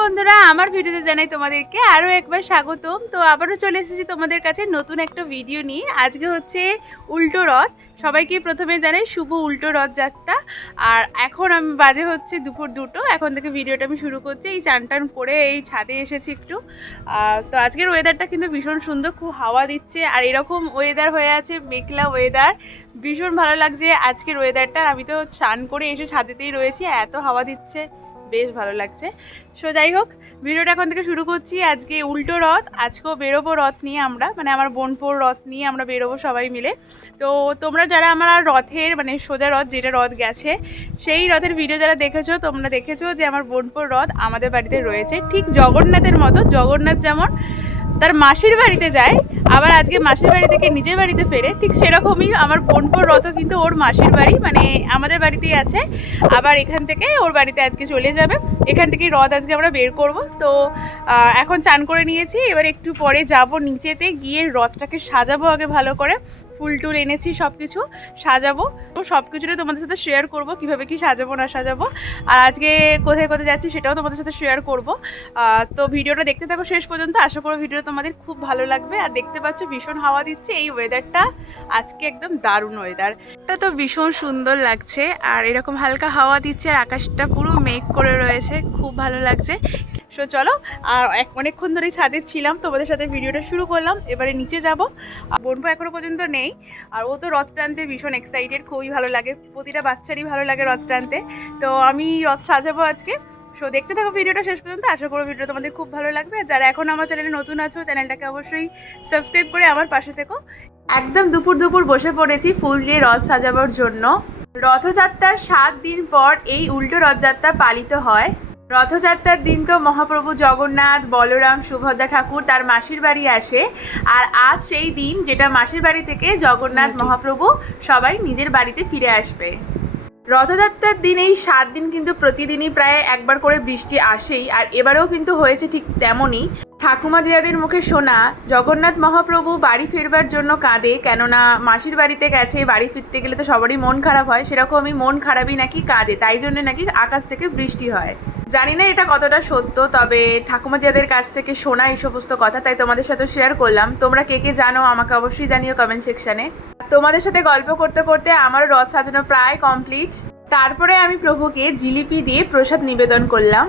বন্ধুরা, আমার ভিডিওতে জানাই তোমাদেরকে আরও একবার স্বাগতম। তো আবারও চলে এসেছি তোমাদের কাছে নতুন একটা ভিডিও নিয়ে। আজকে হচ্ছে উল্টো রথ। সবাইকে প্রথমে জানাই শুভ উল্টো রথযাত্রা। আর এখন আমি বাজে হচ্ছে দুপুর দুটো। এখন থেকে ভিডিওটা আমি শুরু করছি। এই চান টান করে এই ছাদে এসেছি একটু। তো আজকের ওয়েদারটা কিন্তু ভীষণ সুন্দর, খুব হাওয়া দিচ্ছে। আর এরকম ওয়েদার হয়ে আছে, মেঘলা ওয়েদার ভীষণ ভালো লাগছে আজকের ওয়েদারটা আমি তো চান করে এসে ছাদেতেই রয়েছি, এত হাওয়া দিচ্ছে। বেশ ভালো লাগছে। সো যাই হোক, ভিডিওটা এখন থেকে শুরু করছি। আজকে উল্টো রথ, আজকেও বেরোবো রথ নিয়ে আমরা মানে আমার বোনপোর রথ নিয়ে আমরা বেরোবো সবাই মিলে। তো তোমরা যারা আমার রথের মানে সোজা রথ, যেটা রথ গেছে, সেই রথের ভিডিও যারা দেখেছ, তোমরা দেখেছ যে আমার বোনপোর রথ আমাদের বাড়িতে রয়েছে। ঠিক জগন্নাথের মতো, জগন্নাথ যেমন তার মাসির বাড়িতে যায়, আবার আজকে মাসির বাড়ি থেকে নিজের বাড়িতে ফেরে, ঠিক সেরকমই আমার বোনপোর রত কিন্তু ওর মাসির বাড়ি মানে আমাদের বাড়িতেই আছে। আবার এখান থেকে ওর বাড়িতে আজকে চলে যাবে। এখান থেকে রথ আজকে আমরা বের করব। তো এখন চান করে নিয়েছি। এবার একটু পরে যাব নিচেতে গিয়ে রথটাকে সাজাবো আগে ভালো করে। ফুল টুল এনেছি সব কিছু সাজাবো। সব কিছুটাই তোমাদের সাথে শেয়ার করব, কীভাবে কি সাজাবো, না সাজাবো। আর আজকে কোথায় কোথায় যাচ্ছি সেটাও তোমাদের সাথে শেয়ার করব। তো ভিডিওটা দেখতে থাকো শেষ পর্যন্ত। আশা করো ভিডিওটা তোমাদের খুব ভালো লাগবে। আর দেখতে পাচ্ছ ভীষণ হাওয়া দিচ্ছে এই ওয়েদারটা আজকে একদম দারুণ ওয়েদার এটা তো ভীষণ সুন্দর লাগছে। আর এরকম হালকা হাওয়া দিচ্ছে আর আকাশটা পুরো মেঘ করে রয়েছে। খুব ভালো লাগছে। সো চলো, আর এক অনেকক্ষণ ধরেই ছাদে ছিলাম, তোমাদের সাথে ভিডিওটা শুরু করলাম, এবারে নিচে যাব। বোনপো এখনও পর্যন্ত নেই, আর ও তো রথ টানতে ভীষণ এক্সাইটেড খুবই ভালো লাগে, প্রতিটা বাচ্চারই ভালো লাগে রথ টানতে। তো আমি রথ সাজাবো আজকে। সো দেখতে থাকো ভিডিওটা শেষ পর্যন্ত, আশা করো ভিডিও তোমাদের খুব ভালো লাগবে। আর যারা এখন আমার চ্যানেলে নতুন আছো চ্যানেলটাকে অবশ্যই সাবস্ক্রাইব করে আমার পাশে থেকো। একদম দুপুর দুপুর বসে পড়েছি ফুল দিয়ে রথ সাজাবার জন্য। রথযাত্রার সাত দিন পর এই উল্টো রথযাত্রা পালিত হয়। রথযাত্রার দিন তো মহাপ্রভু জগন্নাথ বলরাম সুভদ্রা ঠাকুর তার মাসির বাড়ি আসে। আর আজ সেই দিন যেটা মাসির বাড়ি থেকে জগন্নাথ মহাপ্রভু সবাই নিজের বাড়িতে ফিরে আসবে। রথযাত্রার দিন এই সাত দিন কিন্তু প্রতিদিনই প্রায় একবার করে বৃষ্টি আসেই আর এবারেও কিন্তু হয়েছে ঠিক তেমনই। ঠাকুমা দিয়াদের মুখে শোনা জগন্নাথ মহাপ্রভু বাড়ি ফিরবার জন্য কাঁদে কেননা মাসির বাড়িতে গেছে বাড়ি ফিরতে গেলে তো সবারই মন খারাপ হয় সেরকমই মন খারাপই নাকি কাঁদে তাই জন্য নাকি আকাশ থেকে বৃষ্টি হয়। জানি না এটা কতটা সত্য, তবে ঠাকুমা দিয়াদের কাছ থেকে শোনা এই সমস্ত কথা, তাই তোমাদের সাথে শেয়ার করলাম। তোমরা কে কে জানো আমাকে অবশ্যই জানিও কমেন্ট সেকশানে তোমাদের সাথে গল্প করতে করতে আমার রথ সাজানো প্রায় কমপ্লিট তারপরে আমি প্রভুকে জিলিপি দিয়ে প্রসাদ নিবেদন করলাম।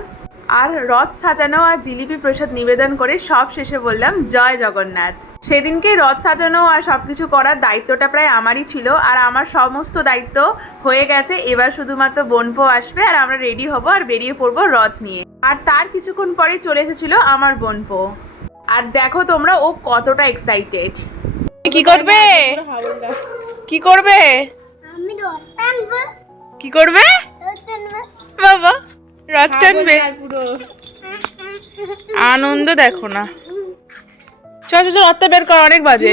আর রথ সাজানো আর জিলিপি প্রসাদ নিবেদন করে সব শেষে বললাম জয় জগন্নাথ। সেদিনকে রথ সাজানো আর সব কিছু করার দায়িত্বটা প্রায় আমারই ছিল আর আমার সমস্ত দায়িত্ব হয়ে গেছে। এবার শুধুমাত্র বোনপো আসবে আর আমরা রেডি হব আর বেরিয়ে পড়ব রথ নিয়ে। আর তার কিছুক্ষণ পরেই চলে এসেছিল আমার বোনপো আর দেখো তোমরা ও কতটা এক্সাইটেড কি করবে? কি করবে? আমি রথ টানবো। কি করবে? রথ টানবো। বাবা। রথ টানবে আনন্দ দেখো না। চ চ রথটা বের কর অনেক বাজে।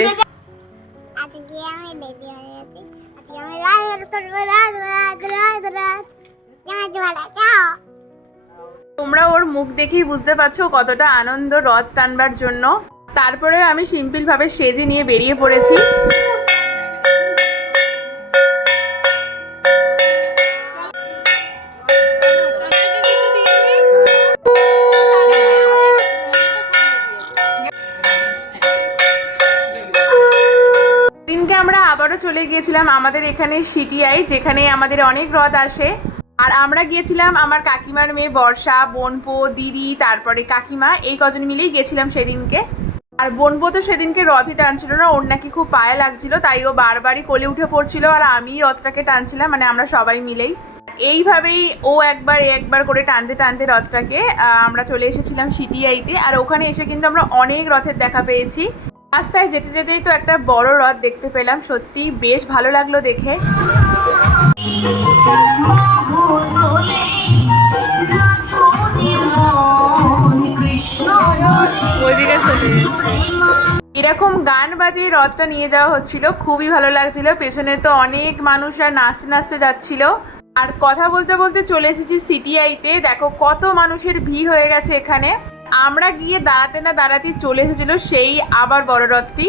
তোমরা ওর মুখ দেখেই বুঝতে পারছ কতটা আনন্দ রথ টানবার জন্য। তারপরে আমি সিম্পল ভাবে সেজে নিয়ে বেরিয়ে পড়েছি। আবারও চলে গিয়েছিলাম আমাদের এখানে সিটিআই, যেখানে আমাদের অনেক রথ আসে। আর আমরা গিয়েছিলাম আমার কাকিমার মেয়ে বর্ষা, বোনপো, দিদি, তারপরে কাকিমা, এই কজন মিলেই গেছিলাম সেদিনকে। আর বোনপো তো সেদিনকে রথই টানছিল না, ওর নাকি খুব পায়ে লাগছিল, তাই ও বারবারই কোলে উঠে পড়ছিল আর আমি রথটাকে টানছিলাম মানে আমরা সবাই মিলেই। এইভাবেই ও একবার একবার করে টানতে টানতে রথটাকে আমরা চলে এসেছিলাম সিটিআইতে। আর ওখানে এসে কিন্তু আমরা অনেক রথের দেখা পেয়েছি। রাস্তায় যেতে যেতেই তো একটা বড় রথ দেখতে পেলাম। সত্যি বেশ ভালো লাগল দেখে। এরকম গান বাজিয়ে রথটা নিয়ে যাওয়া হচ্ছিল খুবই ভালো লাগছিল। পেছনে তো অনেক মানুষরা নাচতে নাচতে যাচ্ছিল। আর কথা বলতে বলতে চলে এসেছি সিটিআইতে। দেখো কত মানুষের ভিড় হয়ে গেছে এখানে। আমরা গিয়ে দাঁড়াতে না দাঁড়াতেই চলে এসেছিল সেই আবার বড় রথটি।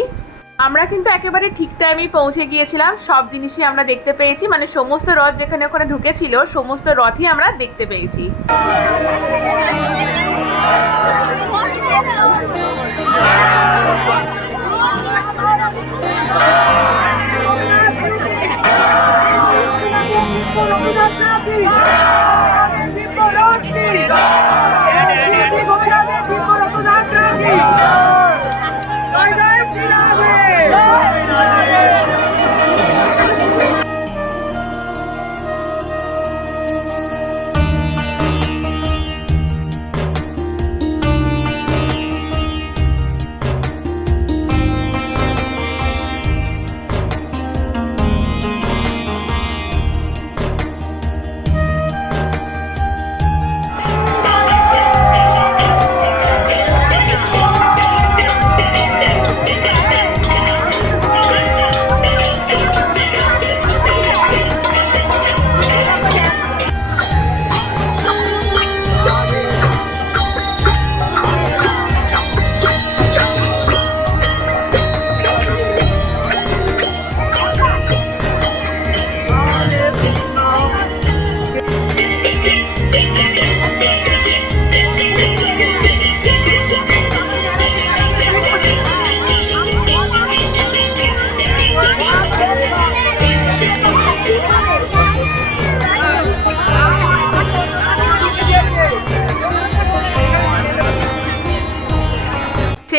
আমরা কিন্তু একেবারে ঠিক টাইমেই পৌঁছে গিয়েছিলাম। সব জিনিসই আমরা দেখতে পেয়েছি। মানে সমস্ত রথ যেখানে ওখানে ঢুকেছিল, সমস্ত রথই আমরা দেখতে পেয়েছি।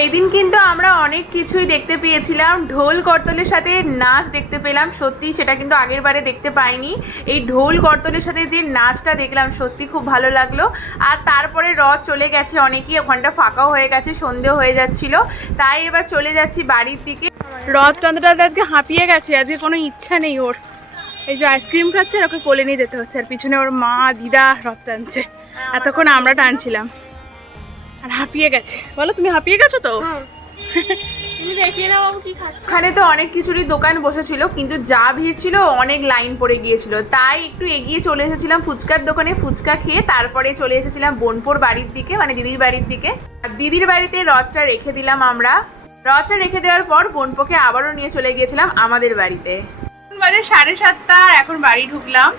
সেই দিন কিন্তু আমরা অনেক কিছুই দেখতে পেয়েছিলাম। ঢোল করতলের সাথে নাচ দেখতে পেলাম সত্যি সেটা কিন্তু আগের বারে দেখতে পাইনি। এই ঢোল করতলের সাথে যে নাচটা দেখলাম সত্যি খুব ভালো লাগল। আর তারপরে রথ চলে গেছে অনেকই ওখানটা ফাঁকাও হয়ে গেছে সন্ধে হয়ে যাচ্ছিল। তাই এবার চলে যাচ্ছি বাড়ির দিকে। রথ টানতে আজকে হাঁপিয়ে গেছে আজকে কোনো ইচ্ছা নেই ওর। এই যে আইসক্রিম খাচ্ছে আর ওকে কোলে নিয়ে যেতে হচ্ছে আর পিছনে ওর মা দিদা রথ টানছে। এতক্ষণ আমরা টানছিলাম। আর হাঁপিয়ে গেছে। বলো তুমি হাঁপিয়ে গেছো তো? হ্যাঁ। তুমি দেখিয়ে দাও কি খাচ্ছে। ওখানে তো অনেক কিছুরই দোকান বসেছিল কিন্তু যা ভিড় ছিল অনেক লাইন পড়ে গিয়েছিল। তাই একটু এগিয়ে চলে এসেছিলাম ফুচকার দোকানে ফুচকা খেয়ে তারপরে চলে এসেছিলাম বোনপুর বাড়ির দিকে মানে দিদির বাড়ির দিকে। আর দিদির বাড়িতে রথটা রেখে দিলাম আমরা। রথটা রেখে দেওয়ার পর বোনপোকে আবারও নিয়ে চলে গিয়েছিলাম আমাদের বাড়িতে। বাজে সাড়ে সাতটা আর এখন বাড়ি ঢুকলাম।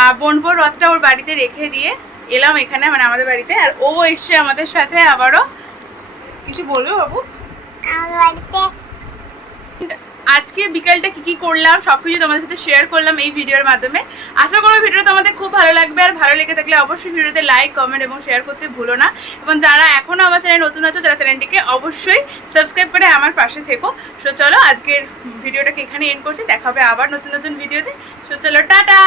আর বোনপোর রথটা ওর বাড়িতে রেখে দিয়ে এলাম এখানে মানে আমাদের বাড়িতে আর ও এসছে আমাদের সাথে আবারও কিছু বলবে বাবু? আজকে বিকালটা কি কি করলাম সবকিছু তোমাদের সাথে শেয়ার করলাম এই ভিডিওর মাধ্যমে। আশা করব ভিডিও তোমাদের খুব ভালো লাগবে আর ভালো লেগে থাকলে অবশ্যই ভিডিওতে লাইক কমেন্ট এবং শেয়ার করতে ভুলো না। এবং যারা এখনও আমার চ্যানেল নতুন আছো যারা চ্যানেলটিকে অবশ্যই সাবস্ক্রাইব করে আমার পাশে থেকো। সো চলো আজকের ভিডিওটাকে এখানে এন্ড করছি দেখা হবে আবার নতুন নতুন ভিডিওতে। সো চলো টাটা!